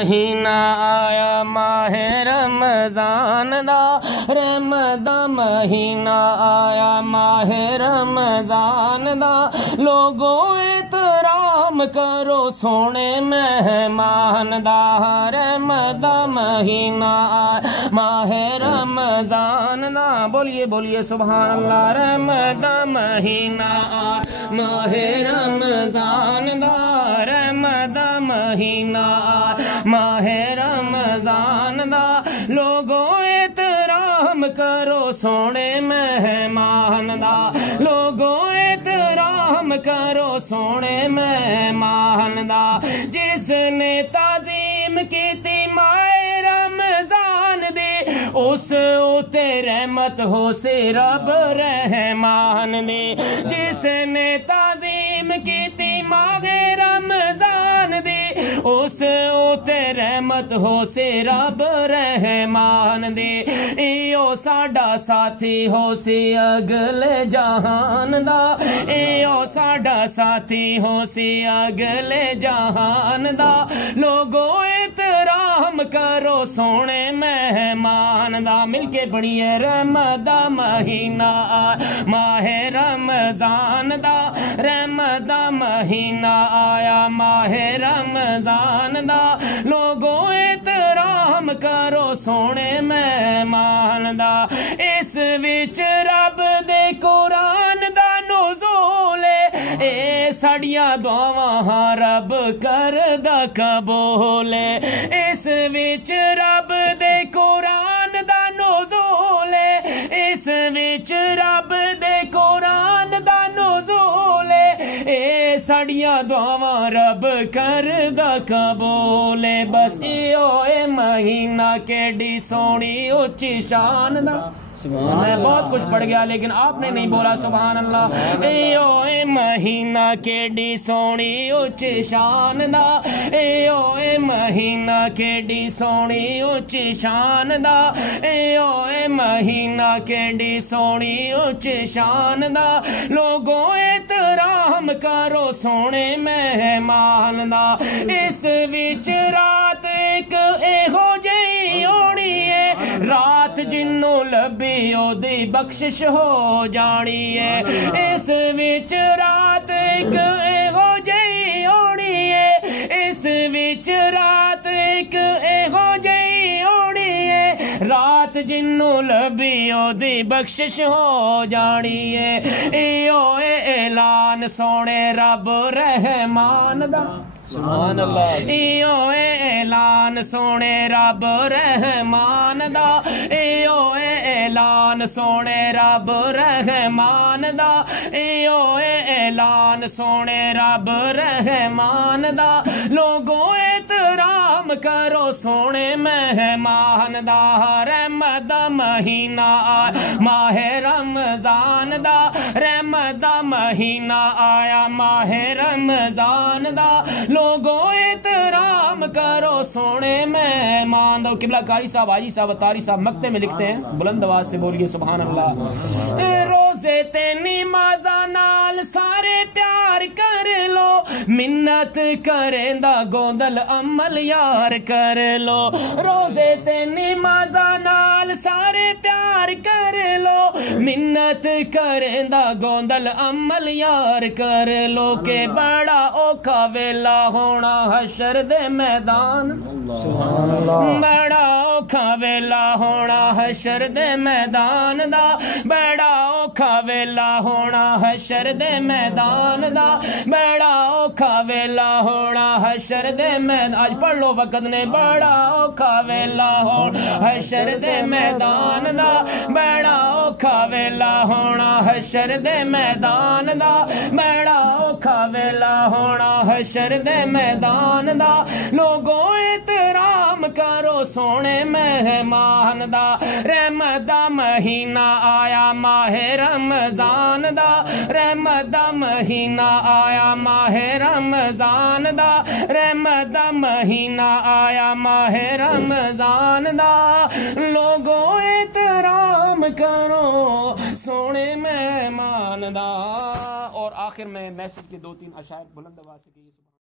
مہینہ آیا ماہ رمضان دا، رحمت دا مہینہ آیا ماہ رمضان دا، لوگو احترام کرو سونے مہمان دا، رحمت دا مہینہ آیا ماہ رمضان دا، بولیے بولیے سبحان اللہ، رحمت دا مہینہ آیا ماہ رمضان دا، رحمت دا مہینہ آیا ماہ رمضان دا، لوگو احترام کرو سونے مہمان دا، لوگو احترام کرو سونے مہمان دا، جس نے تعظیم کی ماہ رمضان دی، اس اتے رحمت ہو سے رب رحمان دی، جس نے تعظیم کی ماہ رمضان دی، اس اتے رحمت ہو سے رب رحمان دے، ایو ساڈا ساتھی ہو سی اگلے جہان دا، ایو ساڈا ساتھی ہو سی اگلے جہان دا، لوگو احترام کرو سونے مہمان دا، مل کے پڑھیے رحمت دا مہینہ آیا ماہ رمضان دا، رحمت دا مہینہ آیا ماہ رمضان دا، لوگو احترام کرو سونے مہمان دا، اس وچ رب دے قرآن دا نزول اے ساڈیاں دعواں رب کردا قبول، اس وچ رب دے قرآن دا نزول، اس وچ رب دے قرآن دا نزول، اے ساڈیاں دعواں رب کردا قبول، بس ایو اے مہینہ کیڈی سونی اچھی شان دا، میں بہت کچھ پڑھ گیا لیکن آپ نے نہیں بولا سبحان اللہ، ایو اے مہینہ کیڈی سونی اچھی شان دا، ایو اے مہینہ کیڈی سونی اچھی شان دا، ایو اے مہینہ کیڈی سونی اچھی شان دا، لوگو احترام کرو سونے مہمان دا، اس وچ رات ایک ایہو جئی اونی ہے، رات جنوں لبی او دی بخشش ہو جانی ہے، اس وچ رات ایک ایہو جئی اونی ہے، اس وچ رات ایک ایہو جئی اونی ہے، رات جنوں لبی او دی بخشش ہو جانی ہے، ایو اے اعلان سونے رب رحمان دا، سبحان اللہ، ایو اے اعلان سونے رب رحمان دا، ایو اے اعلان سونے رب رحمان دا، ایو اے اعلان سونے رب رحمان دا، لوگو احترام کرو سونے مہمان دا، رحمت دا مہینہ آیا ماہ رمضان دا، رحمت دا مہینہ آیا ماہ رمضان دا، لوگو احترام کرو سونے مہمان دو۔ قبلہ کاری صاحب حاجی صاحب اتاری صاحب مکتے میں لکھتے ہیں، بلند آواز سے بولیے سبحان اللہ، روزے تے نمازاں نال سارے پیار کر لو، منت کریں دا گوندل عمل یار کر لو، روزے تے نمازاں نال سارے پیار کر لو، منت کریں دا گوندل عمل یار کر لو، کہ بڑا اوکھا ویلا ہونا حشر دے میدان، بڑا اوکھا ویلا ہونا حشر دے میدان دا، بڑا اوکھا ویلا ہونا حشر دے میدان دا، بڑا اوکھا ویلا ہونا حشر دے میدان، آج پڑھ لو وقت نے، بڑا اوکھا ویلا ہونا حشر دے میدان دا، بڑا اوکھا ویلا ہونا حشر دے میدان دا، بڑا اوکھا ویلا ہونا حشر دے میدان دا، لوگو احترام کرو سونے مہمان دا، رحمت دا مہینہ آیا ماہ رمضان دا، رحمت دا مہینہ آیا ماہ رمضان دا، رحمت دا مہینہ آیا ماہ رمضان دا، لوگو احترام کرو سونے مہمان دا۔ اور آخر میں میسج کے 2-3 اشعار بلند آواز سے